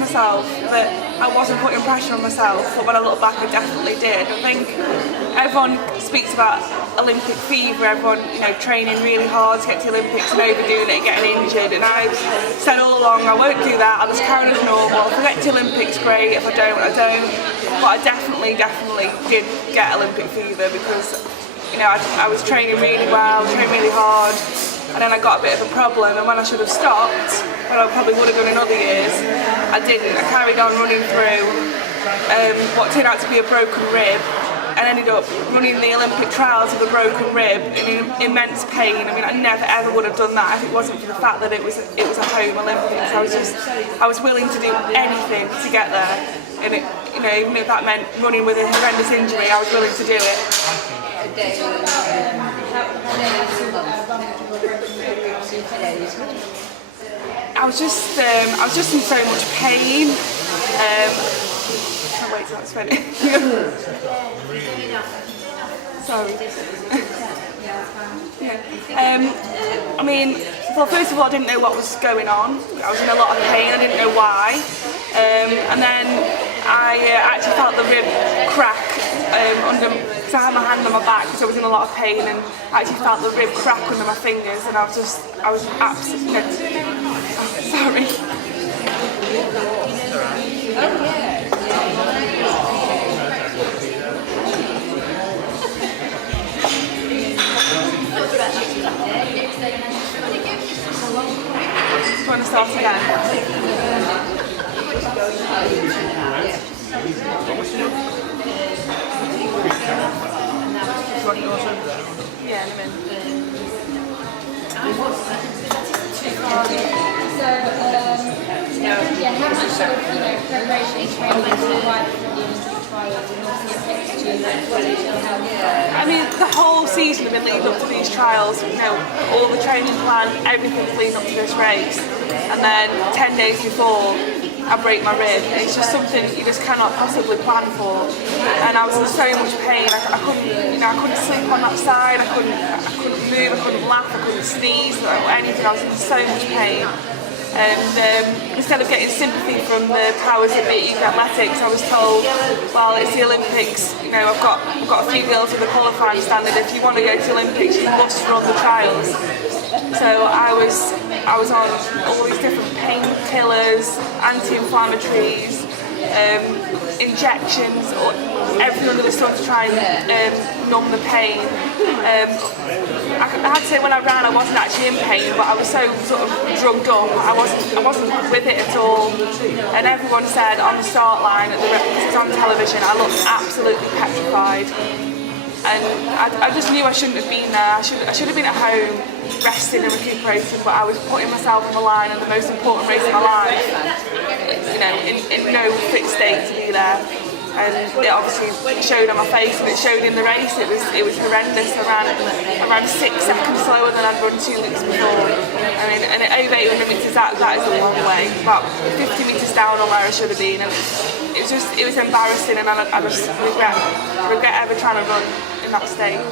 myself that I wasn't putting pressure on myself, but when I look back, I definitely did. I think everyone speaks about Olympic fever, everyone, training really hard to get to the Olympics and overdoing it and getting injured, and I've said all along, I won't do that, I'll just carry on as normal. If I get to Olympics, great, if I don't, I don't. But I definitely did get Olympic fever because, I was training really well, trained really hard, and then I got a bit of a problem, and when I should have stopped, when I probably would have done in other years, I didn't. I carried on running through what turned out to be a broken rib, and ended up running the Olympic trials with a broken rib in immense pain. I mean, I never ever would have done that if it wasn't for the fact that it was a home Olympics. I was willing to do anything to get there, and even if that meant running with a horrendous injury, I was willing to do it. I was just in so much pain. Can't wait till that's finished. Sorry. I mean, well, first of all, I didn't know what was going on. I was in a lot of pain. I didn't know why. And then I actually felt the rib crack because I had my hand on my back because I was in a lot of pain, and I actually felt the rib crack under my fingers, and I was absolutely sorry. Do you want to start again? Yeah, in a minute. How much sort of, preparation and training is required for the Olympic trials and also the Olympics to I mean, the whole season have been leading up to these trials, all the training plan, everything's leading up to this race, and then 10 days before I break my rib. It's just something you just cannot possibly plan for, and I was in so much pain. I couldn't sleep on that side. I couldn't move. I couldn't laugh. I couldn't sneeze or anything. I was in so much pain. And instead of getting sympathy from the powers that be in athletics, I was told, well, it's the Olympics. I've got a few girls with a qualifying standard. If you want to go to the Olympics, you must run the trials. So I was on all these different painkillers, anti-inflammatories, injections, or everything under the sun to try and numb the pain. I had to say when I ran I wasn't actually in pain, but I was so sort of drugged up. I wasn't with it at all. And everyone said on the start line, because it's on television, I looked absolutely petrified. And I just knew I shouldn't have been there. I should have been at home, resting and recuperating, but I was putting myself on the line in the most important race of my life, in no fit state to be there. And it obviously showed on my face, and it showed in the race. It was horrendous. I ran 6 seconds slower than I'd run 2 weeks before. I mean, and at over 800 metres, that is a long way, about 50 metres down on where I should have been. And it was embarrassing, and I just regret ever trying to run in that state.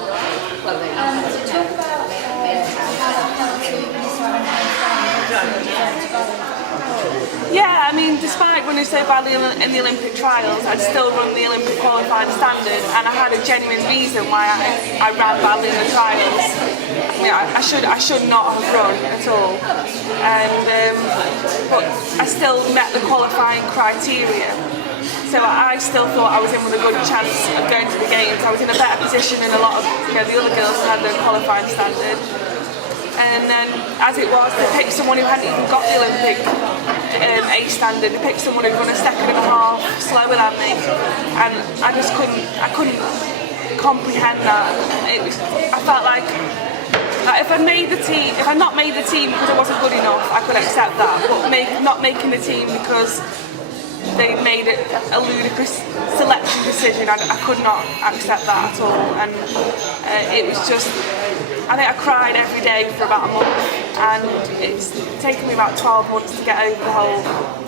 Yeah, I mean, despite running so badly in the Olympic trials, I'd still run the Olympic qualifying standard, and I had a genuine reason why I ran badly in the trials. I should not have run at all, but I still met the qualifying criteria. So I still thought I was in with a good chance of going to the games. I was in a better position than a lot of the other girls who had the qualifying standard. And then, as it was, they picked someone who hadn't even got the Olympic A standard. They picked someone who'd run a second and a half slower than me, and I couldn't comprehend that. I felt like if I not made the team because I wasn't good enough, I could accept that. But not making the team because they made it a ludicrous selection decision, I could not accept that at all. And it was just, I think I cried every day for about a month, and it's taken me about 12 months to get over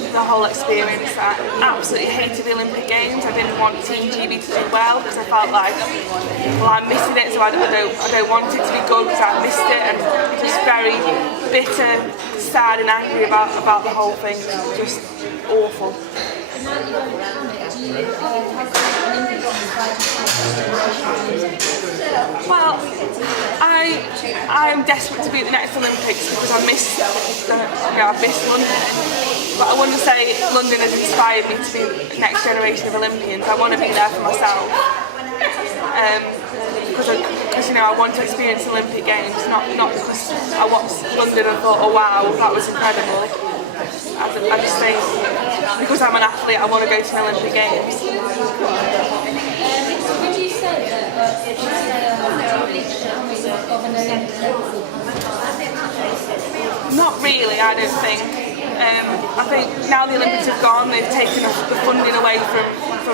the whole experience. I absolutely hated the Olympic Games. I didn't want Team GB to do well because I felt like, well, I'm missing it, so I don't want it to be good because I missed it, and just very bitter, sad and angry about the whole thing. Just awful. And now that you've overcome it, do you have an Olympics inspired you? Well, I'm desperate to be at the next Olympics because I've missed London. But I wouldn't say London has inspired me to be the next generation of Olympians. I want to be there for myself. Because I want to experience Olympic Games, not because I watched London and thought, oh wow, that was incredible. I just think because I'm an athlete, I want to go to an Olympic Games. Would you say that a picture of an Olympic legacy? Not really, I don't think. I think now the Olympics have gone, they've taken the funding away from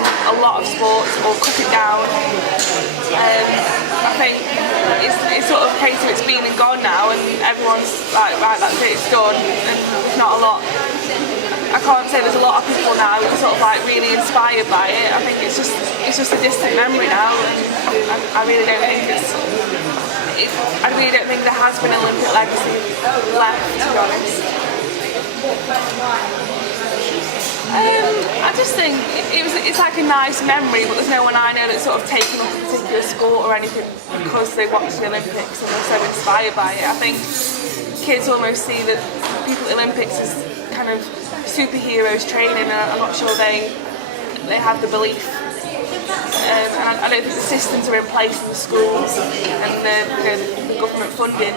a lot of sports or cut it down. I think it's sort of a case of it's been and gone now, and everyone's like, right, that's it, it's done. And there's not a lot. I can't say there's a lot of people now who are sort of like really inspired by it. I think it's just a distant memory now, and I really don't think I really don't think there has been an Olympic legacy left, to be honest. I just think it's like a nice memory, but there's no one I know that's sort of taken up a particular sport or anything because they watch the Olympics and they're so inspired by it. I think kids almost see the people at the Olympics as kind of superheroes training, and I'm not sure they have the belief. And I don't think the systems are in place in the schools, and the government funding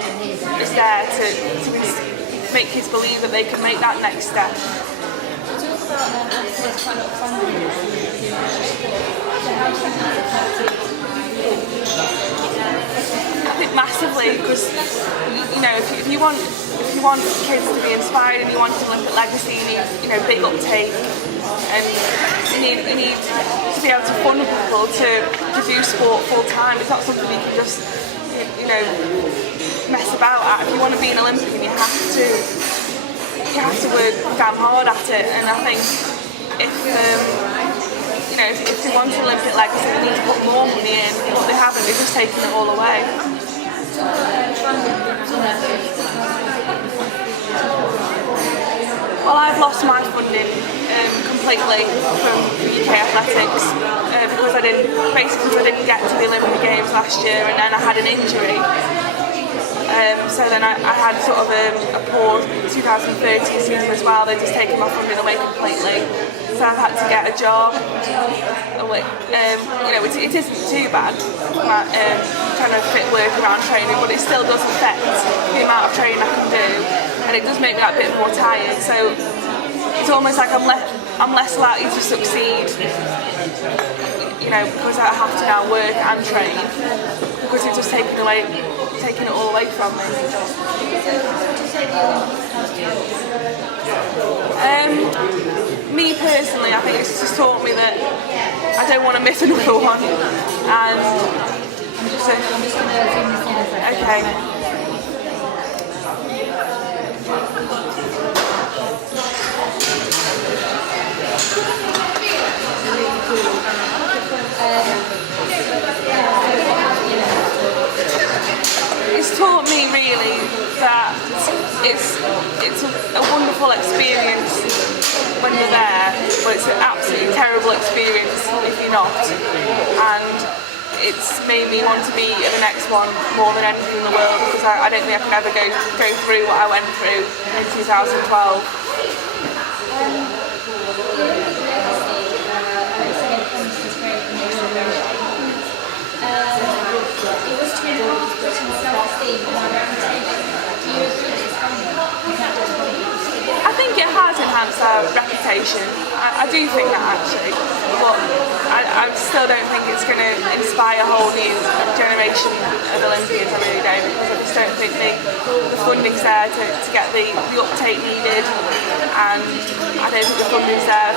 is there to make kids believe that they can make that next step. I think massively, because if you want kids to be inspired and you want an Olympic legacy, you need big uptake, and you need to be able to fund people to do sport full time. It's not something you can just mess about at. If you want to be an Olympian, you have to work damn hard at it. And I think if they want an Olympic legacy, they need to put more money in. But they haven't. They've just taken it all away. Well, I've lost my funding completely from UK athletics because I didn't get to the Olympic Games last year, and then I had an injury. So then I had sort of a poor 2013 season as well. They've just taken my funding away completely. So I've had to get a job. It isn't too bad, trying to fit work around training, but it still does affect the amount of training I can do, and it does make me that bit more tired. So it's almost like I'm less likely to succeed, because I have to now work and train, because it's just taking it all away from me. Me personally, I think it's just taught me that I don't want to miss another one, and so, okay. It's taught me really that it's a wonderful experience when you're there, but it's an absolutely terrible experience if you're not. And it's made me want to be at the next one more than anything in the world, because I don't think I can ever go through what I went through in 2012. I think it has enhanced our reputation. I do think that actually, but I still don't think it's going to inspire a whole new generation of Olympians. I really don't, because I just don't think the funding's there to get the uptake needed, and I don't think the funding's there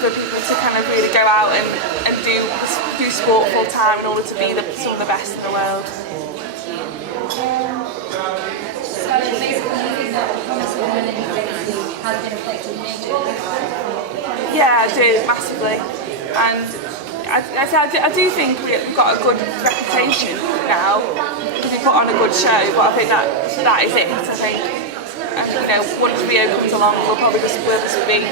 for people to kind of really go out and do sport full time in order to be some of the best in the world. So basically, you think that the promise of an Olympic legacy has been affected negatively? Yeah, I do, massively. And I do think we've got a good reputation now because we put on a good show, but I think that is it. I think, and once Rio comes along, we'll just be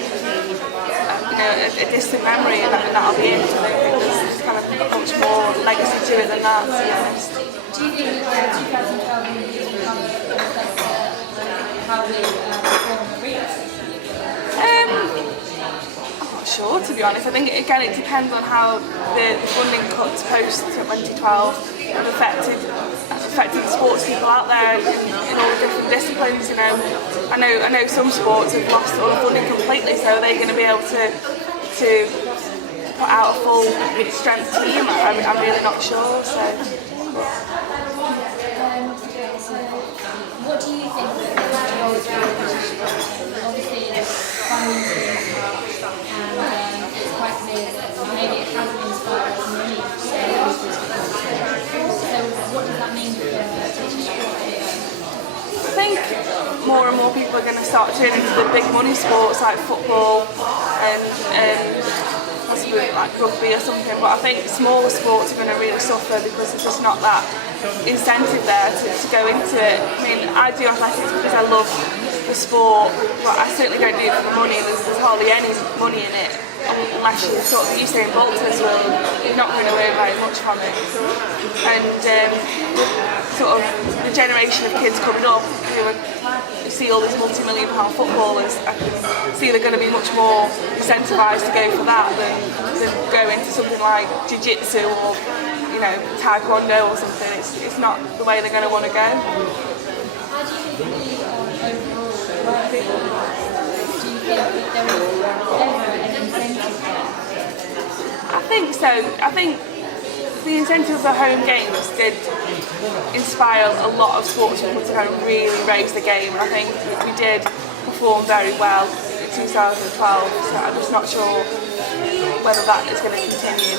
a distant memory and that'll be it. I don't think there's kind of much more legacy to it than that, to be honest. Do you think that 2012 Olympics will come affect how we perform the race? I'm not sure, to be honest. I think again it depends on how the funding cuts post 2012 have affected the sports people out there in all the different disciplines. You know, I know some sports have lost all the funding completely, so are they going to be able to put out a full strength team? I'm really not sure. So. What do you think the role is for the British sport? Obviously, funding is being cut, and it's quite clear that maybe it hasn't inspired as many players. So, what does that mean for British sport? I think more and more people are going to start turning to the big money sports like football and possibly like rugby or something, but I think smaller sports are going to really suffer because there's just not that incentive there to go into it. I mean, I do athletics because I love the sport, but I certainly don't do it for the money. There's hardly any money in it unless you're sort of Usain Bolt as well. You're not going to earn very much from it. And sort of the generation of kids coming up who see all these multi-million-pound footballers, I can see they're going to be much more incentivised to go for that than go into something like jiu-jitsu or taekwondo or something. It's not the way they're going to want to go. How do you think overall, do you think that there is ever an incentive there? I think so. I think the incentive of the home games did inspire a lot of sports people to kind of really raise the game, and I think we did perform very well in 2012, so I'm just not sure whether that is going to continue.